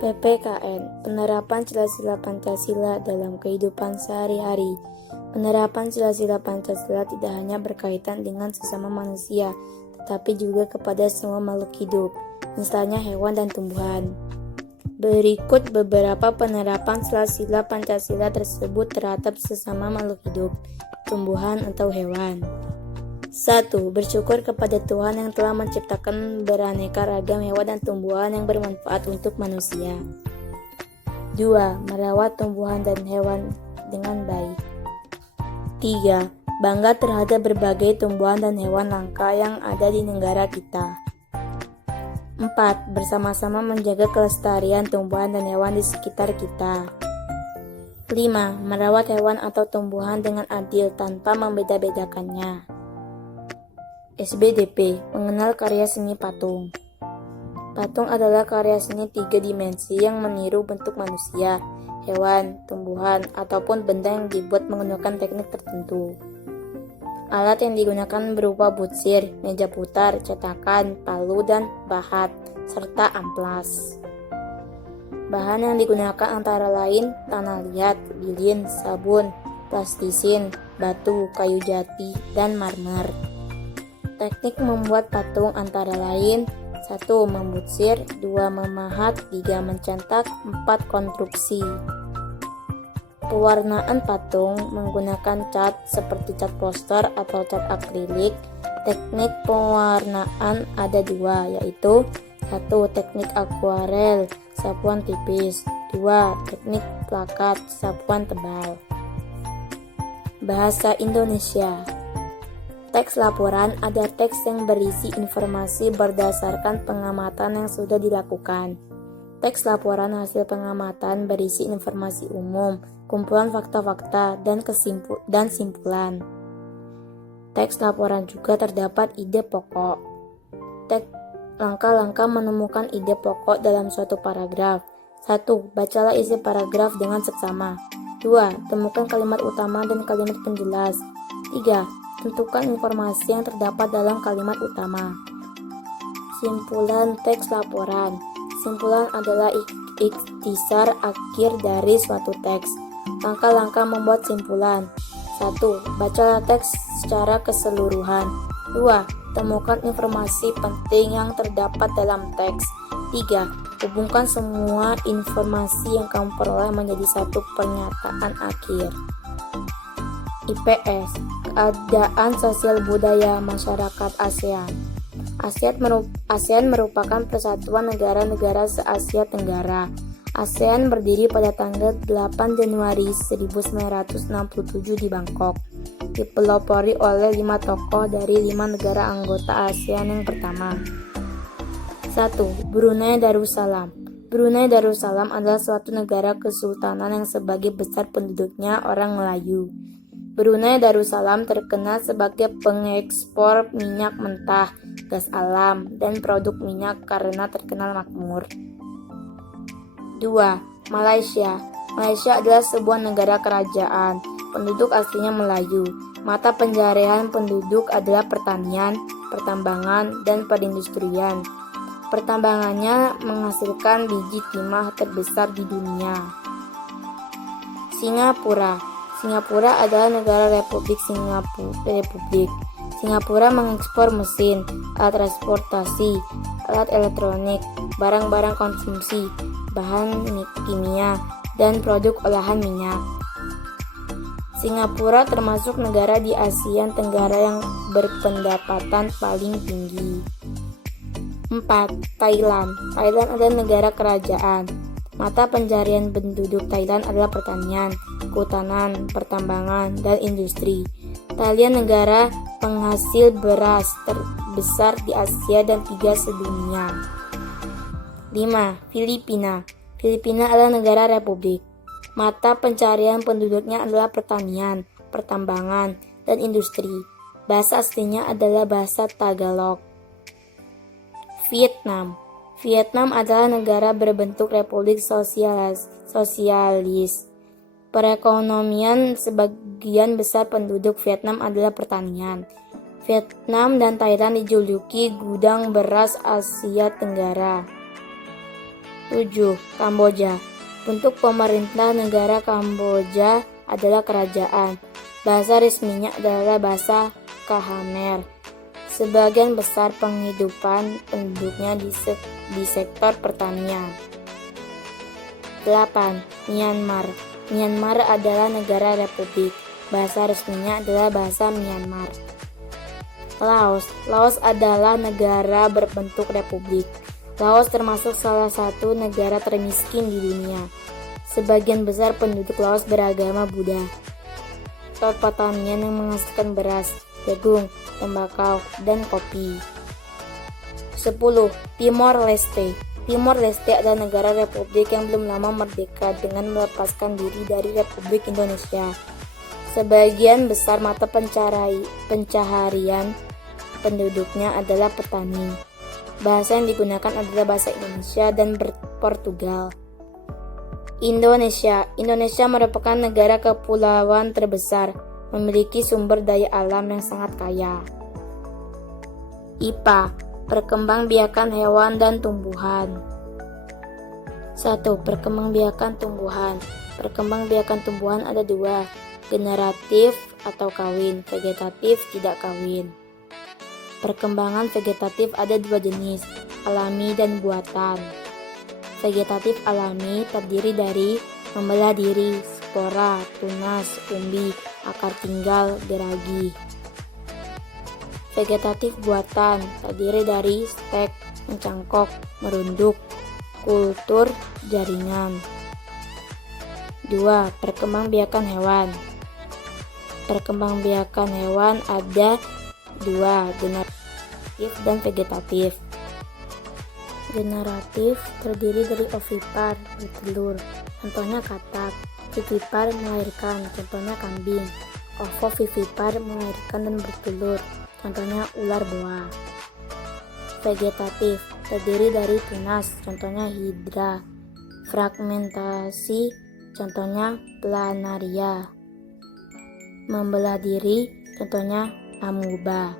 PPKN, penerapan sila-sila Pancasila dalam kehidupan sehari-hari. Penerapan sila-sila Pancasila tidak hanya berkaitan dengan sesama manusia, tetapi juga kepada semua makhluk hidup, misalnya hewan dan tumbuhan. Berikut beberapa penerapan sila-sila Pancasila tersebut terhadap sesama makhluk hidup, tumbuhan atau hewan. 1. Bersyukur kepada Tuhan yang telah menciptakan beraneka ragam hewan dan tumbuhan yang bermanfaat untuk manusia. 2. Merawat tumbuhan dan hewan dengan baik. 3. Bangga terhadap berbagai tumbuhan dan hewan langka yang ada di negara kita. 4. Bersama-sama menjaga kelestarian tumbuhan dan hewan di sekitar kita. 5. Merawat hewan atau tumbuhan dengan adil tanpa membeda-bedakannya. SBDP, mengenal karya seni patung. Patung adalah karya seni 3 dimensi yang meniru bentuk manusia, hewan, tumbuhan, ataupun benda yang dibuat menggunakan teknik tertentu. Alat yang digunakan berupa butsir, meja putar, cetakan, palu, dan bahat, serta amplas. Bahan yang digunakan antara lain tanah liat, lilin, sabun, plastisin, batu, kayu jati, dan marmer. Teknik membuat patung antara lain 1. Membutsir, 2. Memahat, 3. Mencetak, 4. Konstruksi. Pewarnaan patung menggunakan cat seperti cat poster atau cat akrilik. Teknik pewarnaan ada 2, yaitu 1. Teknik akuarel, sapuan tipis. 2. Teknik plakat, sapuan tebal. Bahasa Indonesia. Teks laporan ada teks yang berisi informasi berdasarkan pengamatan yang sudah dilakukan. Teks laporan hasil pengamatan berisi informasi umum, kumpulan fakta-fakta, dan simpulan. Teks laporan juga terdapat ide pokok. Langkah-langkah menemukan ide pokok dalam suatu paragraf. 1. Bacalah isi paragraf dengan seksama. 2. Temukan kalimat utama dan kalimat penjelas. 3. Tentukan informasi yang terdapat dalam kalimat utama. Simpulan teks laporan. Simpulan adalah ikhtisar akhir dari suatu teks. Langkah-langkah membuat simpulan. 1. Bacalah teks secara keseluruhan. 2. Temukan informasi penting yang terdapat dalam teks. 3. Hubungkan semua informasi yang kamu peroleh menjadi satu pernyataan akhir. IPS, Keadaan Sosial Budaya Masyarakat ASEAN. ASEAN merupakan persatuan negara-negara se-Asia Tenggara. ASEAN berdiri pada tanggal 8 Januari 1967 di Bangkok. Dipelopori oleh 5 tokoh dari 5 negara anggota ASEAN yang pertama. 1. Brunei Darussalam. Brunei Darussalam adalah suatu negara kesultanan yang sebagai besar penduduknya orang Melayu. Brunei Darussalam terkenal sebagai pengekspor minyak mentah, gas alam, dan produk minyak karena terkenal makmur. 2. Malaysia. Malaysia adalah sebuah negara kerajaan. Penduduk aslinya Melayu. Mata pencaharian penduduk adalah pertanian, pertambangan, dan perindustrian. Pertambangannya menghasilkan biji timah terbesar di dunia. Singapura. Singapura adalah negara Republik Singapura mengekspor mesin, alat transportasi, alat elektronik, barang-barang konsumsi, bahan kimia, dan produk olahan minyak. Singapura termasuk negara di Asia Tenggara yang berpendapatan paling tinggi. 4. Thailand. Thailand adalah negara kerajaan. Mata pencaharian penduduk Thailand adalah pertanian, kehutanan, pertambangan, dan industri. Thailand negara penghasil beras terbesar di Asia dan 3 sedunia. 5. Filipina. Filipina adalah negara republik. Mata pencaharian penduduknya adalah pertanian, pertambangan, dan industri. Bahasa aslinya adalah bahasa Tagalog. Vietnam. Vietnam adalah negara berbentuk republik sosialis. Perekonomian sebagian besar penduduk Vietnam adalah pertanian. Vietnam dan Thailand dijuluki gudang beras Asia Tenggara. 7. Kamboja. Bentuk pemerintah negara Kamboja adalah kerajaan. Bahasa resminya adalah bahasa Khmer. Sebagian besar penghidupan penduduknya di sektor pertanian. 8. Myanmar. Myanmar adalah negara republik. Bahasa resminya adalah bahasa Myanmar. Laos. Laos adalah negara berbentuk republik. Laos termasuk salah satu negara termiskin di dunia. Sebagian besar penduduk Laos beragama Buddha. Sektor pertanian yang menghasilkan beras, jagung, tembakau, dan kopi. 10. Timor Leste. Timor Leste adalah negara republik yang belum lama merdeka dengan melepaskan diri dari Republik Indonesia. Sebagian besar mata pencaharian penduduknya adalah petani. Bahasa yang digunakan adalah bahasa Indonesia dan Portugal. Indonesia. Indonesia merupakan negara kepulauan terbesar, memiliki sumber daya alam yang sangat kaya. IPA. Perkembangbiakan hewan dan tumbuhan. 1. Perkembangbiakan tumbuhan. Perkembangbiakan tumbuhan ada dua, generatif atau kawin, vegetatif tidak kawin. Perkembangan vegetatif ada dua jenis, alami dan buatan. Vegetatif alami terdiri dari membelah diri, spora, tunas, umbi, akar tinggal, geragi. Vegetatif buatan terdiri dari stek, mencangkok, merunduk, kultur, jaringan. 2. Perkembangbiakan hewan. Perkembangbiakan hewan ada dua, generatif dan vegetatif. Generatif terdiri dari ovipar, bertelur, contohnya katak. Vivipar melahirkan, contohnya kambing. Ovovivipar melahirkan dan bertelur, contohnya ular boa. Vegetatif terdiri dari tunas, contohnya hidra. Fragmentasi, contohnya planaria. Membelah diri, contohnya amuba.